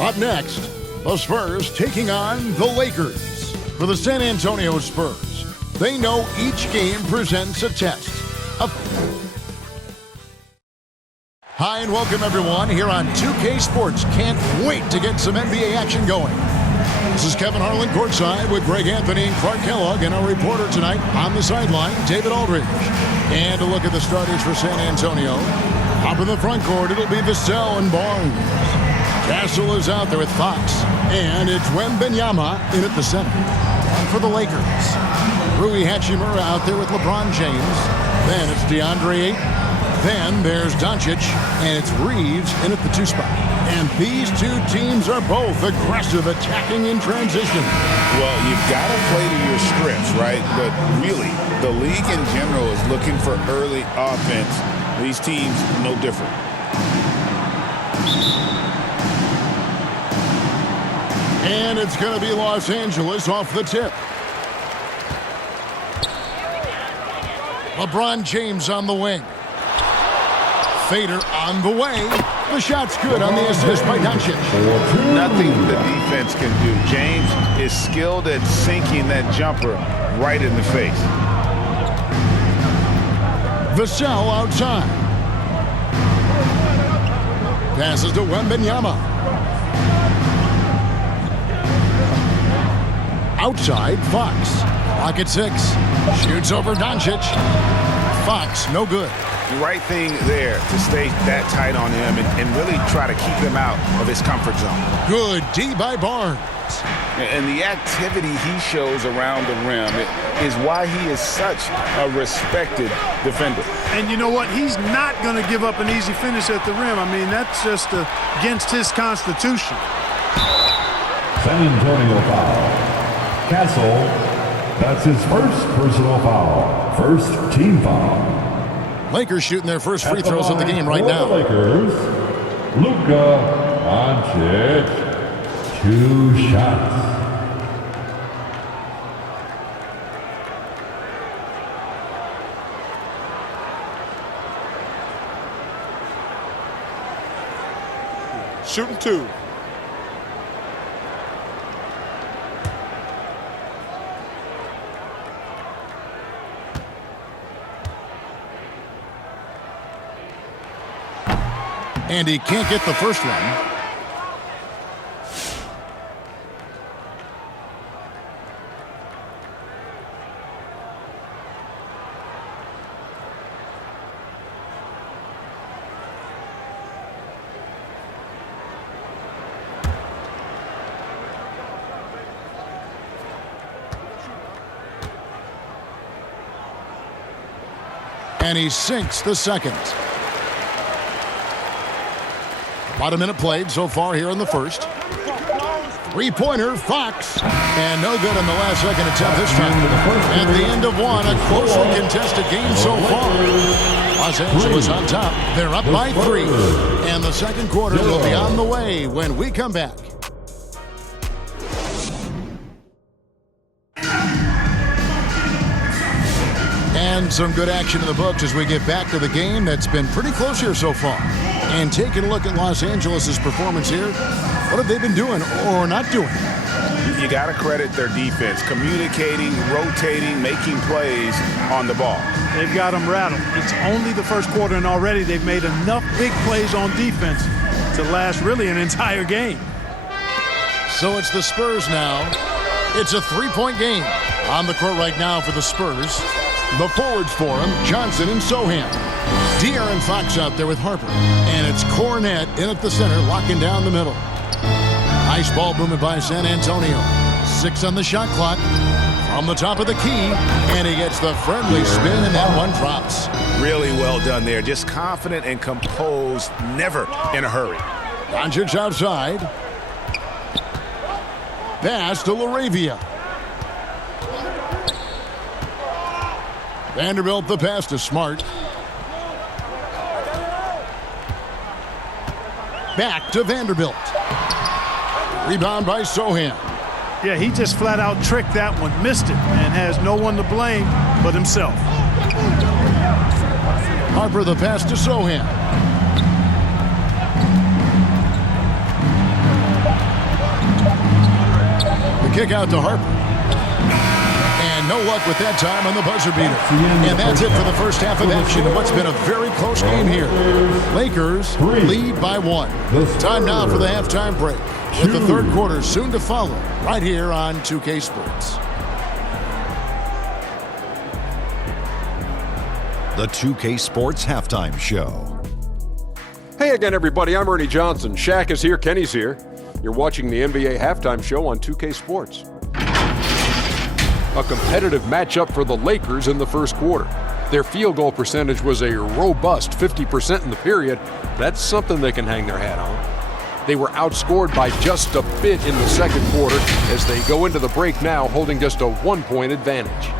Up next, the Spurs taking on the Lakers. For the San Antonio Spurs, they know each game presents a test. Hi and welcome everyone here on 2K Sports. Can't wait to get some NBA action going. This is Kevin Harlan courtside with Greg Anthony and Clark Kellogg, and our reporter tonight on the sideline, David Aldridge. And a look at the starters for San Antonio. Up in the front court, it'll be Vassell and Barnes. Castle is out there with Fox, and it's Wembanyama in at the center. And for the Lakers, Rui Hachimura out there with LeBron James. Then it's DeAndre Ayton. Then there's Dončić, and it's Reeves in at the 2 spot. And these two teams are both aggressive, attacking in transition. Well, you've got to play to your strengths, right? But really, the league in general is looking for early offense. These teams, no different. And it's going to be Los Angeles off the tip. LeBron James on the wing. Fader on the way. The shot's good on the assist by Dončić. Nothing the defense can do. James is skilled at sinking that jumper right in the face. Vassell outside. Passes to Wembanyama. Outside, Fox. Clock at 6. Shoots over Dončić. Fox, no good. The right thing there to stay that tight on him and really try to keep him out of his comfort zone. Good D by Barnes. And the activity he shows around the rim is why he is such a respected defender. And you know what? He's not going to give up an easy finish at the rim. I mean, that's just against his constitution. San Antonio foul. Castle, that's his first personal foul. First team foul. Lakers shooting their first free throws of the game right now. Lakers, Luka Dončić, 2 shots. Shooting 2. And he can't get the first one. And he sinks the second. About a minute played so far here in the first. 3-pointer, Fox. And no good in the last second attempt this time. At the end of one, a closely contested game so far. Los Angeles on top. They're up by 3. And the second quarter will be on the way when we come back. And some good action in the books as we get back to the game that's been pretty close here so far. And taking a look at Los Angeles' performance here, what have they been doing or not doing? You got to credit their defense, communicating, rotating, making plays on the ball. They've got them rattled. It's only the first quarter, and already they've made enough big plays on defense to last really an entire game. So it's the Spurs now. It's a 3-point game on the court right now for the Spurs. The forwards for him, Johnson and Sohan. De'Aaron Fox out there with Harper. And it's Cornette in at the center, locking down the middle. Nice ball movement by San Antonio. 6 on the shot clock. From the top of the key. And he gets the friendly spin, and that one drops. Really well done there. Just confident and composed, never in a hurry. Dončić outside. Pass to LaRavia. Vanderbilt the pass to Smart. Back to Vanderbilt. Rebound by Sohan. Yeah, he just flat out tricked that one, missed it, and has no one to blame but himself. Harper the pass to Sohan. kick out to Harper. And no luck with that time on the buzzer beater. And that's it for the first half of action in what's been a very close game here. Lakers lead by 1. Time now for the halftime break, with the third quarter soon to follow, right here on 2K Sports. The 2K Sports Halftime Show. Hey again, everybody. I'm Ernie Johnson. Shaq is here. Kenny's here. You're watching the NBA Halftime Show on 2K Sports. A competitive matchup for the Lakers in the first quarter. Their field goal percentage was a robust 50% in the period. That's something they can hang their hat on. They were outscored by just a bit in the second quarter as they go into the break now holding just a 1-point advantage.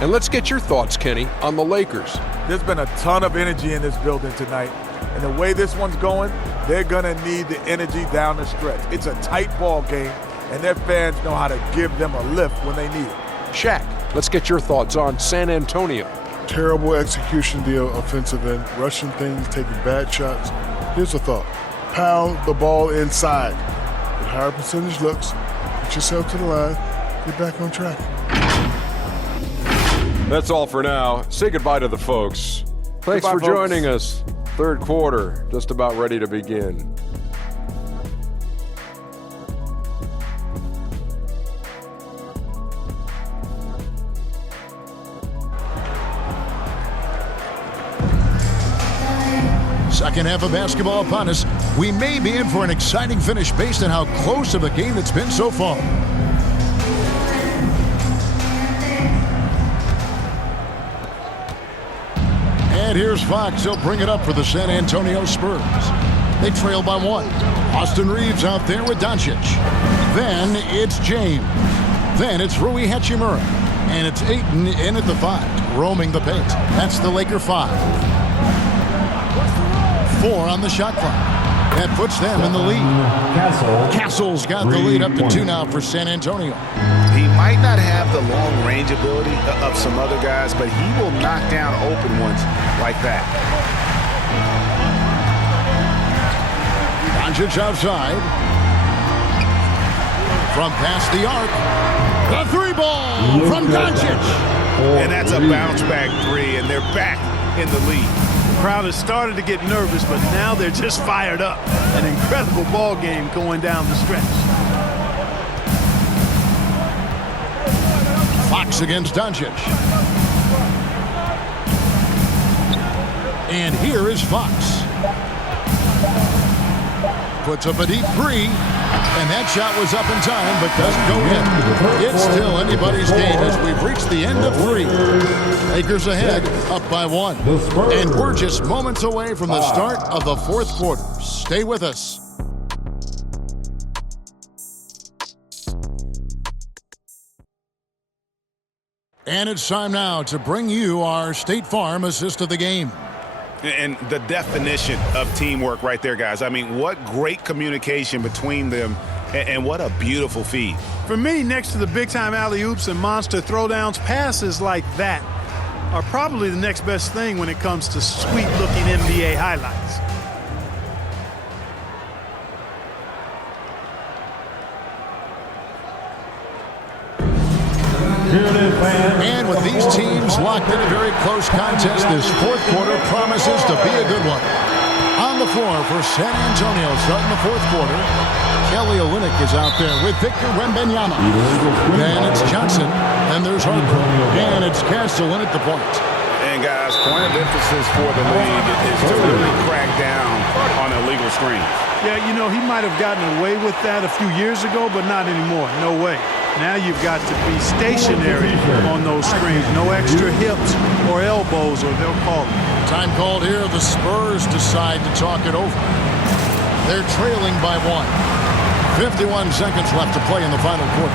And let's get your thoughts, Kenny, on the Lakers. There's been a ton of energy in this building tonight. And the way this one's going, they're going to need the energy down the stretch. It's a tight ball game, and their fans know how to give them a lift when they need it. Shaq, let's get your thoughts on San Antonio. Terrible execution deal, offensive end, rushing things, taking bad shots. Here's a thought. Pound the ball inside. With higher percentage looks, get yourself to the line, get back on track. That's all for now. Say goodbye to the folks. Thanks Goodbye, for folks. joining us. Third quarter, just about ready to begin. Second half of basketball upon us. We may be in for an exciting finish based on how close of a game it's been so far. And here's Fox. He'll bring it up for the San Antonio Spurs. They trail by 1. Austin Reeves out there with Dončić. Then it's James. Then it's Rui Hachimura. And it's Ayton in at the 5, roaming the paint. That's the Laker 5. 4 on the shot clock. That puts them in the lead. Castle's got the lead up to 2 now for San Antonio. He might not have the long range ability of some other guys, but he will knock down open ones like that. Dončić outside. From past the arc. The 3-ball from Dončić. And that's a bounce back 3, and they're back in the lead. The crowd has started to get nervous, but now they're just fired up. An incredible ball game going down the stretch. Fox against Dončić. And here is Fox. Puts up a deep 3. And that shot was up in time, but doesn't go in. It's still anybody's game as we've reached the end of 3. Lakers ahead, up by 1. And we're just moments away from the start of the fourth quarter. Stay with us. And it's time now to bring you our State Farm assist of the game. And the definition of teamwork right there, guys. I mean, what great communication between them, and what a beautiful feed. For me, next to the big-time alley-oops and monster throwdowns, passes like that are probably the next best thing when it comes to sweet-looking NBA highlights. And with these teams locked in a very close contest, this fourth quarter promises to be a good one. On the floor for San Antonio, starting the fourth quarter, Kelly Olynyk is out there with Victor Wembanyama. Then it's Johnson, and there's Harper, and it's Castle in at the point. And guys, point of emphasis for the league is to really crack down on illegal screens. Yeah, you know, he might have gotten away with that a few years ago, but not anymore. No way. Now you've got to be stationary on those screens. No extra hips or elbows, or they'll call it. Time called here. The Spurs decide to talk it over. They're trailing by 1. 51 seconds left to play in the final quarter.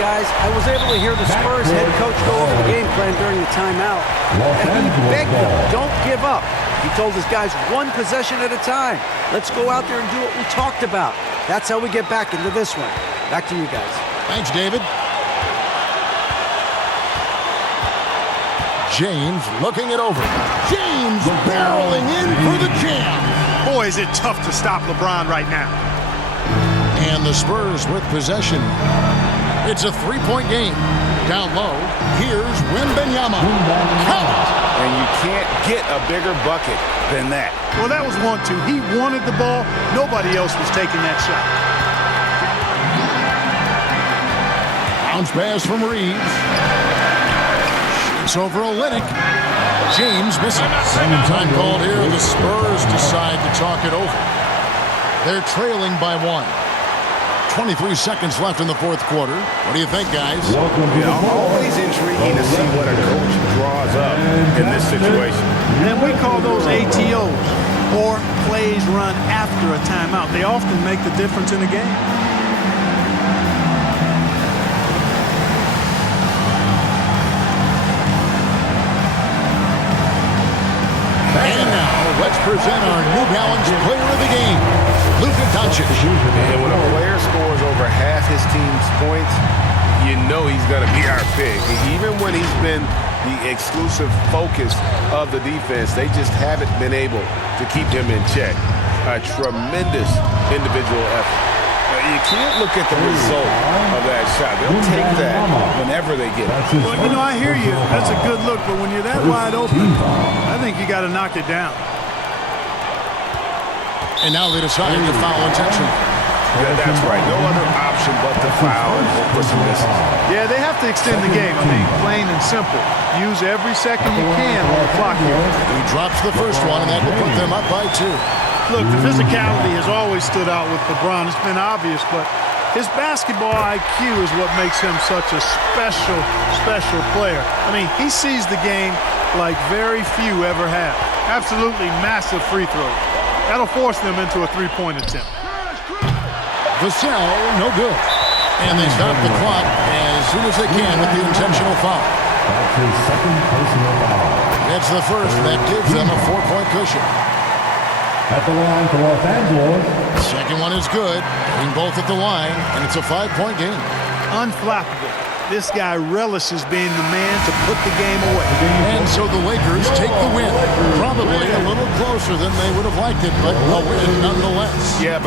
guys. I was able to hear the Spurs head coach go over the game plan during the timeout. And he begged them, don't give up. He told his guys one possession at a time. Let's go out there and do what we talked about. That's how we get back into this one. Back to you guys. Thanks, David. James looking it over. James barreling in for the jam. Boy, is it tough to stop LeBron right now. And the Spurs with possession. It's a three-point game. Down low, here's Wembanyama. Count it. And you can't get a bigger bucket than that. Well, that was 1-2. He wanted the ball. Nobody else was taking that shot. Bounce pass from Reeves. Shoots over Olynyk. James misses. Time called here. The Spurs decide to talk it over. They're trailing by 1. 23 seconds left in the fourth quarter. What do you think, guys? Always intriguing to see what a coach draws up in this situation. And we call those ATOs, or plays run after a timeout. They often make the difference in a game. And now, let's present our New Balance player of the game, Luka Dončić. And when a player scores over half his team's points, you know he's going to be our pick. Even when he's been the exclusive focus of the defense, they just haven't been able to keep him in check. A tremendous individual effort. You can't look at the result of that shot. They'll take that whenever they get it. Well, you know, I hear you. That's a good look, but when you're that wide open, I think you got to knock it down. And now they decide to foul intentionally. Yeah, that's right. No other option but to foul and hope for some misses. Yeah, they have to extend the game. I mean, plain and simple. Use every second you can on the clock here. He drops the first one, and that will put them up by 2. Look, the physicality has always stood out with LeBron. It's been obvious, but his basketball IQ is what makes him such a special player. I mean, he sees the game like very few ever have. Absolutely massive free throws. That'll force them into a three-point attempt. Vassell, no good. And they stop the clock as soon as they can with the intentional foul. That's his second personal foul. It's the first. That gives them a 4-point cushion. At the line for Los Angeles. Second one is good. Hitting both at the line, and it's a 5-point game. Unflappable. This guy relishes being the man to put the game away. And so the Lakers take the win. Probably a little closer than they would have liked it, but a win nonetheless. Yeah, but